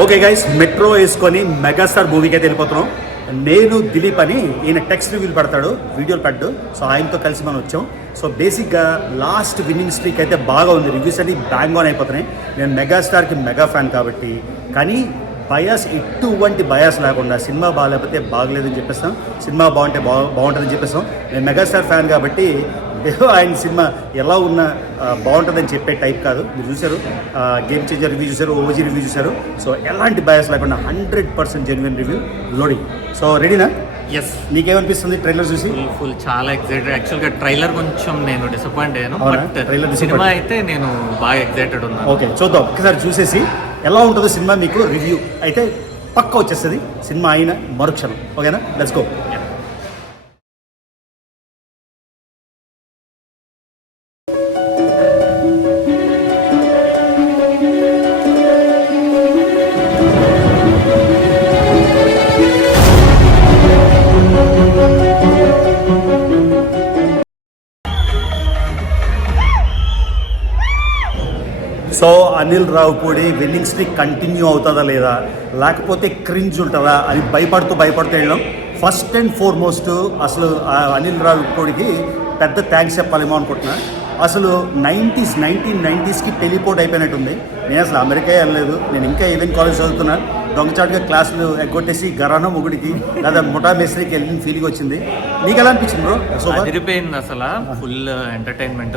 Okay guys, metro వేసుకొని megastar మూవీకి అయితే వెళ్ళిపోతున్నాం. నేను దిలీప్ అని ఈయన టెక్స్ట్ రివ్యూలు పెడతాడు, వీడియోలు పెట్టు. సో ఆయనతో కలిసి మనం వచ్చాం. సో బేసిక్గా లాస్ట్ విన్నింగ్ స్ట్రీక్ అయితే బాగా ఉంది, రివ్యూస్ అన్ని బ్యాంగ్ ఆన్ అయిపోతున్నాయి. నేను మెగాస్టార్కి మెగా ఫ్యాన్ కాబట్టి, కానీ బయాస్ ఎటువంటి బయాస్ లేకుండా సినిమా బాగాలేకపోతే బాగలేదని చెప్పేస్తాం, సినిమా బాగుంటే బాగుంటుందని చెప్పేస్తాం. నేను మెగాస్టార్ ఫ్యాన్ కాబట్టి ఆయన సినిమా ఎలా ఉన్నా బాగుంటుందని చెప్పే టైప్ కాదు. మీరు చూశారు, గేమ్ చేంజర్ రివ్యూ చూశారు, ఓజీ రివ్యూ చూశారు. సో ఎలాంటి బయాస్ లేకుండా 100% జెన్యున్ రివ్యూ లోడింగ్. సో రెడీనా? ఎస్. నీకేమనిపిస్తుంది ట్రైలర్ చూసి? ఫుల్ చాలా ఎక్సైటెడ్. యాక్చువల్గా ట్రైలర్ కొంచెం నేను డిసప్పాయింట్ అయ్యాను, బట్ సినిమా అయితే నేను బాగా ఎక్సైటెడ్ ఉన్నాను. ఓకే, చూద్దాం ఒకసారి చూసేసి ఎలా ఉంటుందో సినిమా. మీకు రివ్యూ అయితే పక్కా వచ్చేస్తుంది సినిమా అయిన మరుక్షణం. ఓకేనా? Let's go. So Anil Ravipudi winnowing streak continue అవుతుందా లేదా, లేకపోతే క్రింజ్ ఉంటుందా అని భయపడుతూ వెళ్ళడం. ఫస్ట్ అండ్ ఫార్మోస్ట్ అసలు అనిల్ రావుపూడికి పెద్ద థ్యాంక్స్ చెప్పాలేమో అనుకుంటున్నా. అసలు 1990s టెలిపోర్ట్ అయిపోయినట్టుంది. నేను అసలు అమెరికా వెళ్ళలేదు, నేను ఇంకా ఈవెన్ కాలేజ్ చదువుతున్నాను. దొంగచాటుగా క్లాసులు ఎగ్గొట్టేసి గరానో ముగుడికి లేదా ముఠా మేస్త్రికి వెళ్ళిన ఫీలింగ్ వచ్చింది. నీకు ఎలా అనిపించింది బ్రో? అదిరిపోయింది అసలు, ఫుల్ ఎంటర్టైన్మెంట్.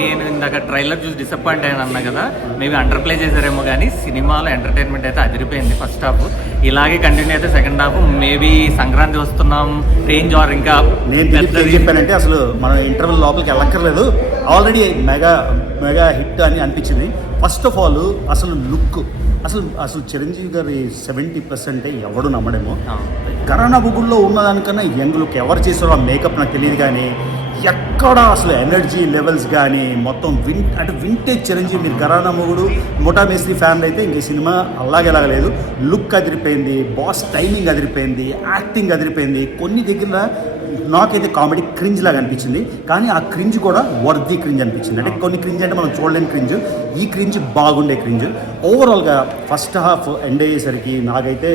నేను ఇందాక ట్రైలర్ చూసి డిసప్పాయింట్ అయ్యాను అన్నా కదా, మేబీ అండర్ ప్లే చేశారేమో, కానీ సినిమాలో ఎంటర్టైన్మెంట్ అయితే అదిరిపోయింది. ఫస్ట్ హాఫ్ ఇలాగే కంటిన్యూ అయితే సెకండ్ హాఫ్ మేబీ సంక్రాంతి వస్తున్నాం రేంజ్ ఆర్ ఇంకా. నేను చెప్పానంటే అసలు మనం ఇంటర్వెల్ లోపలికి వెళ్ళక్కర్లేదు, ఆల్రెడీ మెగా హిట్ అని అనిపించింది. ఫస్ట్ ఆఫ్ ఆల్ అసలు లుక్, అసలు చిరంజీవి గారి 70% ఎవడు నమ్మడేమో. కరోనా బుగుల్లో ఉన్నదానికన్నా యంగ్ లుక్ ఎవరు చేసారో ఆ మేకప్ నాకు తెలియదు, కానీ ఎక్కడ అసలు ఎనర్జీ లెవెల్స్ కానీ మొత్తం వింటేజ్ చిరంజీవి. మీరు కరోనా మొగుడు ముఠా మేస్త్రి ఫ్యాన్లు అయితే ఇంక సినిమా అలాగేలాగలేదు. లుక్ అదిరిపోయింది, బాస్ టైమింగ్ అదిరిపోయింది, యాక్టింగ్ అదిరిపోయింది. కొన్ని దగ్గర నాకైతే కామెడీ క్రింజ్ లాగా అనిపించింది, కానీ ఆ క్రింజ్ కూడా వర్ది క్రింజ్ అనిపించింది. అంటే కొన్ని క్రింజ్ అంటే మనం చూడలేని క్రింజ్, ఈ క్రింజ్ బాగుండే క్రింజ్. ఓవరాల్గా ఫస్ట్ హాఫ్ ఎండ్ అయ్యేసరికి నాకైతే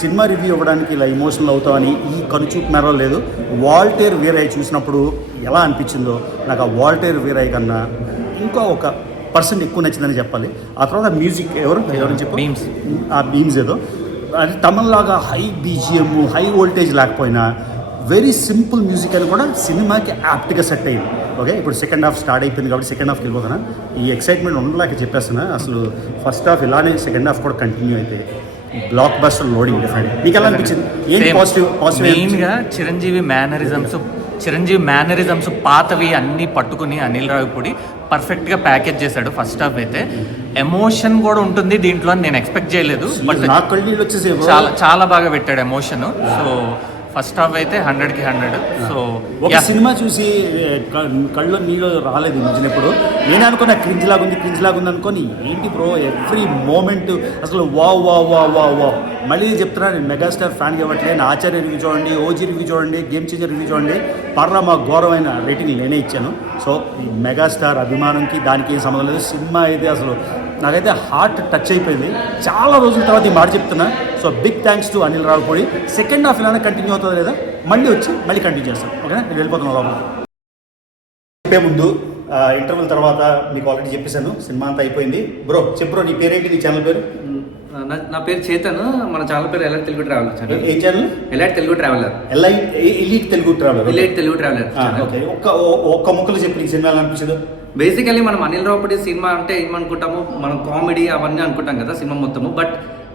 సినిమా రివ్యూ ఇవ్వడానికి ఇలా ఎమోషనల్ అవుతామని ఈ కనుచూపు మేర లేదు. వాల్టేర్ వీరయ్య చూసినప్పుడు ఎలా అనిపించిందో నాకు, ఆ వాల్టేర్ వీరయ్య కన్నా ఇంకా ఒక పర్సెంట్ ఎక్కువ నచ్చిందని చెప్పాలి. ఆ తర్వాత మ్యూజిక్ ఎవరు చెప్పు, ఆ బీమ్స్ ఏదో అది తమన్లాగా హై బీజిఎం, హై వోల్టేజ్ లేకపోయినా వెరీ సింపుల్ మ్యూజిక్ అని కూడా సినిమాకి యాప్ట్గా సెట్ అయ్యింది. ఓకే, ఇప్పుడు సెకండ్ హాఫ్ స్టార్ట్ అయిపోయింది కాబట్టి సెకండ్ హాఫ్కి వెళ్ళిపోతున్నా. ఈ ఎక్సైట్మెంట్ ఉండలేక చెప్పేస్తున్నా. అసలు ఫస్ట్ హాఫ్ ఇలానే సెకండ్ హాఫ్ కూడా కంటిన్యూ అయితే బ్లాక్ బస్టర్ లోడింగ్ డెఫినెట్లీ. మీకు ఎలా అనిపించింది? ఏంటి పాజిటివ్? మెయిన్గా చిరంజీవి మేనరిజమ్స్ పాతవి అన్నీ పట్టుకుని అనిల్ రావిపూడి పర్ఫెక్ట్గా ప్యాకేజ్ చేశాడు. ఫస్ట్ హాఫ్ అయితే ఎమోషన్ కూడా ఉంటుంది దీంట్లో అని నేను ఎక్స్పెక్ట్ చేయలేదు, బట్ చాలా బాగా పెట్టాడు ఎమోషన్. సో ఫస్ట్ హాఫ్ అయితే 100కి 100. సో ఒక సినిమా చూసి కళ్ళలో నీళ్ళు రాలేదు ఇచ్చినప్పుడు. నేను అనుకున్నా క్రింజ్ లాగా ఉంది అనుకొని, ఏంటి బ్రో ఎవ్రీ మూమెంట్ అసలు వా. మళ్ళీ చెప్తున్నా, నేను మెగాస్టార్ ఫ్యాన్ కాబట్టి నేను ఆచార్య రివ్యూ చూడండి, ఓజీ రివ్యూ చూడండి, గేమ్ చేంజర్ రివ్యూ చూడండి, పర్రా మా ఘోరమైన రేటింగ్ నేనే ఇచ్చాను. సో ఈ మెగాస్టార్ అభిమానంకి దానికి ఏం సంబంధం లేదు. సినిమా అయితే అసలు నాకైతే హార్ట్ టచ్ అయిపోయింది. చాలా రోజుల తర్వాత ఈ మాట చెప్తున్నా. So big thanks to Anil Ravipudi. Second half ఇలానే కంటిన్యూ అవుతుందా లేదా మళ్ళీ కంటిన్యూ చేస్తాను. ఓకేనా? నేను వెళ్ళిపోతున్నాను లోపల. చెప్పే ముందు ఇంటర్వెల్ తర్వాత మీకు ఆల్రెడీ చెప్పేశాను, సినిమా అంతా అయిపోయింది. బ్రో చెప్పు, నీ పేరేంటి? నీ ఛానల్ పేరు? నా పేరు చేతన్. మన ఛానల్ పేరు ఎలైట్ తెలుగు ట్రావెలర్. ఏ channel? Elite Telugu traveller. Elite Telugu traveller. Okay, ఒక్క ముక్కలు చెప్పి ఈ సినిమా ఎలా అనిపించదు? బేసికలీ మనం అనిల్ రావుపూడి సినిమా అంటే ఏమనుకుంటాము, మనం కామెడీ అవన్నీ అనుకుంటాం కదా సినిమా మొత్తము. బట్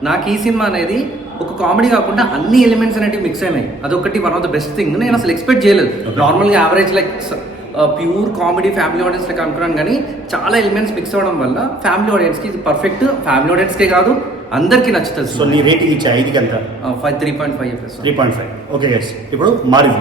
నాకు ఈ సినిమా అనేది ఒక కామెడీ కాకుండా అన్ని ఎలిమెంట్స్ అనేవి మిక్స్ అయినాయి. అదొకటి one of the best thing. నేను అసలు ఎక్స్పెక్ట్ చేయలేదు. నార్మల్గా average like pure comedy family audience లెక్క అనుకున్నాను, కానీ చాలా ఎలిమెంట్స్ మిక్స్ అవ్వడం వల్ల ఫ్యామిలీ ఆడియన్స్కి ఇది పర్ఫెక్ట్. ఫ్యామిలీ ఆడియన్స్కే కాదు, అందరికీ నచ్చుతుంది. సో నీ రేటింగ్ ఇచ్చా 5కి ఎంత? 3.5. 3.5. ఓకే గైస్, ఇప్పుడు మారి.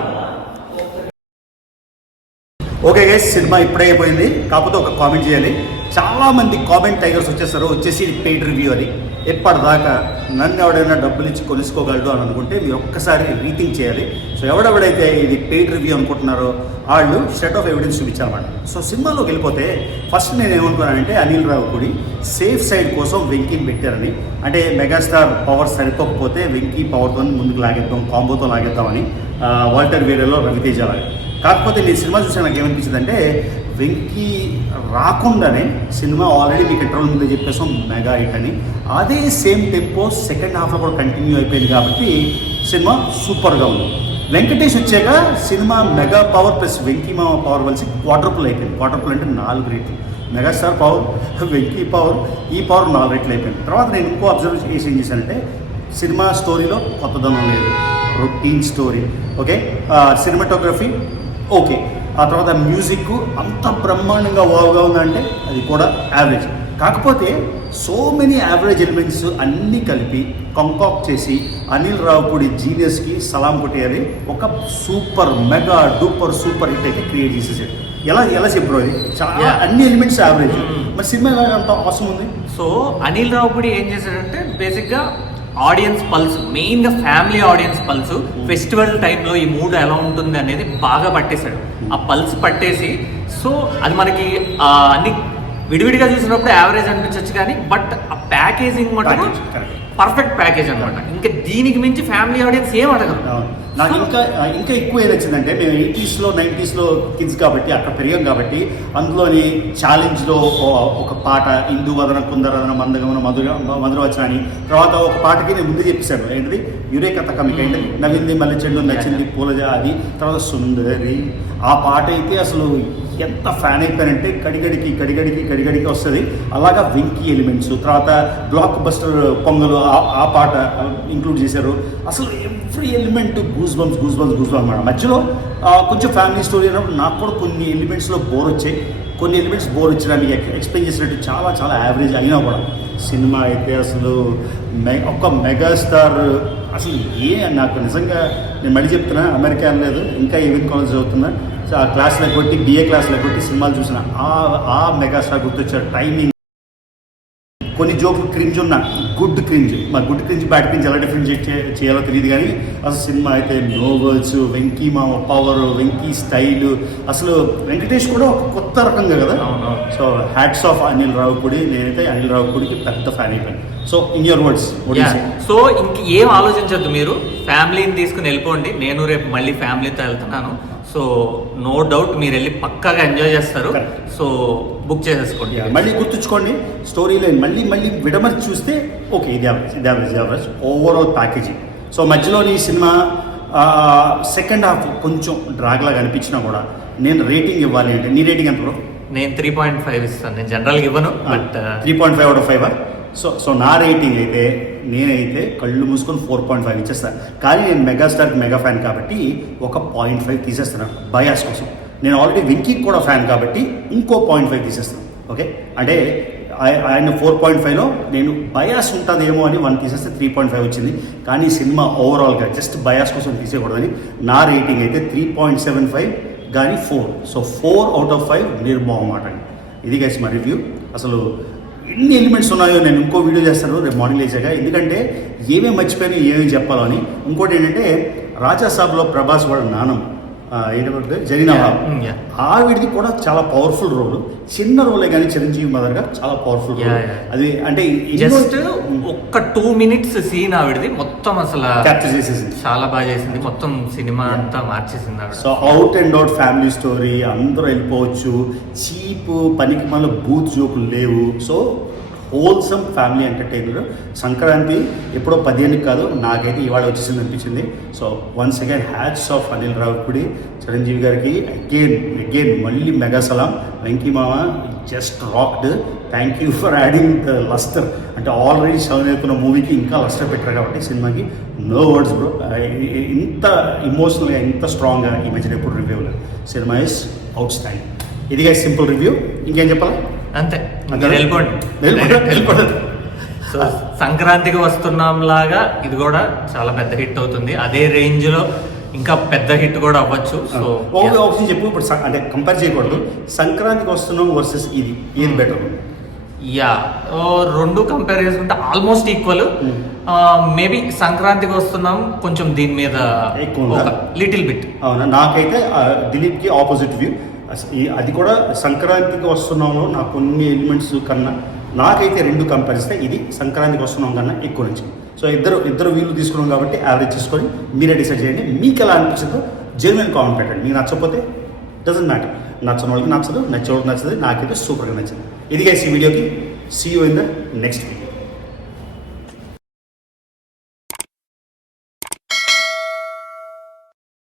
ఓకే గైస్, సినిమా ఇప్పుడే అయిపోయింది. కాకపోతే ఒక కామెంట్ చేయాలి. చాలామంది కామెంట్ టైగర్స్ వచ్చేసి ఇది పెయిడ్ రివ్యూ అని. ఎప్పటిదాకా నన్ను ఎవడైనా డబ్బులు ఇచ్చి కొలుసుకోగలడు అని అనుకుంటే మీరు ఒక్కసారి రీథింక్ చేయాలి. సో ఎవడెవడైతే ఇది పెయిడ్ రివ్యూ అనుకుంటున్నారో వాళ్ళు షెడ్ ఆఫ్ ఎవిడెన్స్ చూపించాలన్నమాట. సో సినిమాలోకి వెళ్ళిపోతే ఫస్ట్ నేను ఏమనుకున్నానంటే అనిల్ రావిపూడి సేఫ్ సైడ్ కోసం వెంకీని పెట్టారని, అంటే మెగాస్టార్ పవర్ సరిపోకపోతే వెంకీ పవర్తో ముందుకు లాగేద్దాం, కాంబోతో లాగేద్దామని వాల్టర్ వేరేలో రవితేజ లాగా. కాకపోతే నేను సినిమా చూసాను, నాకు ఏమనిపించింది అంటే వెంకీ రాకుండానే సినిమా ఆల్రెడీ మీకు ఇంటర్వల్ ముందే చెప్పేసాం మెగా హిట్ అని, అదే సేమ్ టెంపో సెకండ్ హాఫ్లో కూడా కంటిన్యూ అయిపోయింది కాబట్టి సినిమా సూపర్గా ఉంది. వెంకటేష్ వచ్చాక cinema mega power plus Venky మామ పవర్ కలిసి క్వార్టర్పుల్ అయిపోయింది. క్వార్టర్పుల్ అంటే 4 రెట్లు. మెగాస్టార్ పవర్, వెంకీ పవర్, ఈ పవర్ 4 రెట్లు అయిపోయింది. తర్వాత నేను ఇంకో అబ్జర్వ్ చేసి ఏం చేశానంటే సినిమా స్టోరీలో కొత్తదనం లేదు, routine story. Okay, cinematography okay, ఆ తర్వాత మ్యూజిక్ అంత బ్రహ్మాండంగా వావుగా ఉందంటే అది కూడా యావరేజ్. కాకపోతే సో మెనీ యావరేజ్ ఎలిమెంట్స్ అన్నీ కలిపి కంకాక్ట్ చేసి అనిల్ రావిపూడి జీనియస్కి సలాం కొట్టేయాలి. ఒక super mega duper super hit అయితే క్రియేట్ చేసేసాడు. ఎలా చెప్పారు అది చాలా అన్ని ఎలిమెంట్స్ యావరేజ్, మరి సినిమా ఎలా అంత అవసరం ఉంది. సో అనిల్ రావిపూడి ఏం చేశాడంటే బేసిక్గా ఆడియన్స్ పల్స్, మెయిన్గా ఫ్యామిలీ ఆడియన్స్ పల్స్, ఫెస్టివల్ టైంలో ఈ మూడ్ ఎలా ఉంటుంది అనేది బాగా పట్టేశాడు. ఆ పల్స్ పట్టేసి సో అది మనకి అన్ని విడివిడిగా చూసినప్పుడు యావరేజ్ అనిపించవచ్చు కానీ బట్ ఆ ప్యాకేజింగ్ మటుకు పర్ఫెక్ట్ ప్యాకేజ్ అనమాట. ఇంకా దీనికి మించి ఫ్యామిలీ ఆడియన్స్ ఏం అడగదు. నాకు ఇంకా ఎక్కువ ఏది వచ్చిందంటే మేము 80s, 90s కిడ్స్ కాబట్టి అక్కడ పెరిగాం కాబట్టి అందులోని ఛాలెంజ్లో ఒక పాట ఇందు వదన కుందరదన మందగమన మధుర వచ్చిన అని, తర్వాత ఒక పాటకి నేను ముందు చెప్పేశాను ఏంటిది యురేక తకమిక ఏంటది నవ్వింది మల్లె చెండు నచ్చింది పూలజ అది, తర్వాత సుందరి. ఆ పాట అయితే అసలు ఎంత ఫ్యాన్ అయిపోయానంటే కడిగడికి వస్తుంది. అలాగా వెంకీ ఎలిమెంట్స్, తర్వాత బ్లాక్ బస్టర్ పొంగలు ఆ పాట ఇంక్లూడ్ చేశారు. అసలు ఎవ్రీ ఎలిమెంట్ గూస్ బంప్స్ అన్నమాట. మధ్యలో కొంచెం ఫ్యామిలీ స్టోరీ అన్నప్పుడు నాకు కూడా కొన్ని ఎలిమెంట్స్లో బోర్ వచ్చాయి, కొన్ని ఎలిమెంట్స్ బోర్ వచ్చినానికి ఎక్స్ప్లెయిన్ చేసినట్టు చాలా యావరేజ్ అయినా కూడా సినిమా అయితే అసలు ఒక్క మెగాస్టార్ అసలు నాకు నిజంగా నేను మళ్ళీ చెప్తున్నా, అమెరికా లేదు ఇంకా ఈవెన్ కాలేజ్ చదువుతున్నా, ఆ క్లాస్లో కొట్టి BA క్లాస్లో కొట్టి సినిమాలు చూసిన ఆ మెగాస్టార్ గుర్తొచ్చారు. టైమింగ్, కొన్ని జోకులు క్రింజ్ ఉన్న గుడ్ క్రింజ్, మరి గుడ్ క్రింజ్ బ్యాడ్ క్రింజ్ ఎలా డిఫరెన్షియేట్ చేయాలో తెలియదు కానీ అసలు సినిమా అయితే నో వర్డ్స్, వెంకీ మామ పవర్, వెంకీ స్టైల్, అసలు వెంకటేష్ కూడా ఒక కొత్త రకంగా కదా. So hats off Anil Ravipudi. నేనైతే అనిల్ రావిపూడికి పెద్ద ఫ్యాన్ అయిపోయాను. So in your words. So ఇంక ఏం ఆలోచించద్దు, మీరు ఫ్యామిలీని తీసుకుని వెళ్ళిపోండి. నేను రేపు మళ్ళీ ఫ్యామిలీతో వెళ్తున్నాను. సో నో డౌట్ మీరు వెళ్ళి పక్కాగా ఎంజాయ్ చేస్తారు. సో బుక్ చేసేసుకోండి. మళ్ళీ గుర్తుంచుకోండి స్టోరీ లైన్ మళ్ళీ విడమర్చి చూస్తే ఓకే ఇది యావరేజ్ ఓవరాల్ ప్యాకేజింగ్. సో మధ్యలోని ఈ సినిమా సెకండ్ హాఫ్ కొంచెం డ్రాగ్ లాగా అనిపించినా కూడా నేను రేటింగ్ ఇవ్వాలి అంటే, నీ రేటింగ్ ఎంత బ్రో? నేను 3.5 ఇస్తాను. నేను జనరల్గా ఇవ్వను బట్ 3.5 out of 5. సో నా రేటింగ్ అయితే నేనైతే కళ్ళు మూసుకొని 4.5 ఇచ్చేస్తాను. కానీ నేను మెగాస్టార్కి మెగా ఫ్యాన్ కాబట్టి ఒక 0.5 తీసేస్తున్నాను బయాస్ కోసం. నేను ఆల్రెడీ వెంకీకి కూడా ఫ్యాన్ కాబట్టి ఇంకో 0.5 తీసేస్తాను. ఓకే, అంటే ఆయన 4.5లో నేను బయాస్ ఉంటుందేమో అని 1 తీసేస్తే 3.5 వచ్చింది. కానీ సినిమా ఓవరాల్గా జస్ట్ బయాస్ కోసం తీసేయకూడదని నా రేటింగ్ అయితే 3.75 కానీ 4. సో 4 out of 5 నిర్మోహమాట అండి. ఇది గైస్ మా రివ్యూ. అసలు ఎన్ని ఎలిమెంట్స్ ఉన్నాయో నేను ఇంకో వీడియో చేస్తాను రేపు మార్నింగ్ లేచాక, ఎందుకంటే ఏమేమి మర్చిపోయాను ఏమేమి చెప్పాలో అని. ఇంకోటి ఏంటంటే రాజాసాబ్లో ప్రభాస్ వాడు నానం ఏంటంటే జరిగిన ఆవిడిది కూడా చాలా పవర్ఫుల్ రోల్. చిన్న రోలే కానీ చిరంజీవి మదర్గా చాలా పవర్ఫుల్ రోల్. అది అంటే జస్ట్ ఒక్క 2 minutes సీన్ ఆవిడది మొత్తం అసలు క్యాప్చర్ చేసేసింది, చాలా బాగా చేసింది. మొత్తం సినిమా అంతా మార్చేసింది ఆవిడ. So out and out family story, అందరూ వెళ్ళిపోవచ్చు. చీప్ పనికి మళ్ళీ బూత్ జోకులు లేవు. So wholesome family entertainer. Sankranti ఎప్పుడో 15 కాదు, నాకైతే ఇవాళ వచ్చేసింది అనిపించింది. So once again hats off Anil Ravipudi, Chiranjeevi గారికి అగైన్ మళ్ళీ మెగా సలాం. వెంకీ మామ just rocked. Thank you for adding the lustre. అంటే ఆల్రెడీ షౌన్ అయిపోయిన మూవీకి ఇంకా లస్టర్ పెట్టారు కాబట్టి సినిమాకి నో వర్డ్స్ బ్రో. ఇంత ఇమోషనల్గా ఇంత స్ట్రాంగ్గా ఈ మధ్యన ఎప్పుడు రివ్యూ లేదు. Cinema is out standing. ఇదిగా సింపుల్ రివ్యూ, ఇంకేం చెప్పాలా? అంతే, వెళ్ళిపోండి. సో సంక్రాంతికి వస్తున్నాం లాగా ఇది కూడా చాలా పెద్ద హిట్ అవుతుంది. అదే రేంజ్లో ఇంకా పెద్ద హిట్ కూడా అవ్వచ్చు. సో ఒకటి చెప్పు ఇప్పుడు అంటే కంపేర్ చేయకూడదు, సంక్రాంతికి వస్తున్నాం వర్సెస్ ఇది ఏది బెటర్? యా, రెండు కంపేర్ చేసుకుంటే ఆల్మోస్ట్ ఈక్వల్. మేబీ సంక్రాంతికి వస్తున్నాం కొంచెం దీని మీద ఎక్కువ లిటిల్ బిట్. అవునా? నాకైతే దిలీప్కి ఆపోజిట్ వ్యూ. అది కూడా సంక్రాంతికి వస్తున్నాంలో నాకు కొన్ని ఎలిమెంట్స్ కన్నా నాకైతే రెండు కంపేర్ చేస్తే ఇది సంక్రాంతికి వస్తున్నాం కన్నా ఎక్కువ నుంచి. సో ఇద్దరు వీళ్ళు తీసుకున్నాం కాబట్టి యావరేజ్ తీసుకొని మీరే డిసైడ్ చేయండి. మీకు ఎలా అనిపించిందో జెన్యున్ కామెంట్ పెట్టండి. మీకు నచ్చకపోతే డజంట్ మ్యాటర్, నచ్చని వాళ్ళకి నచ్చదు, నచ్చే వాళ్ళకి నచ్చదు. నాకైతే సూపర్గా నచ్చింది. ఇది గైస్ ఈ వీడియోకి. See you in the next video.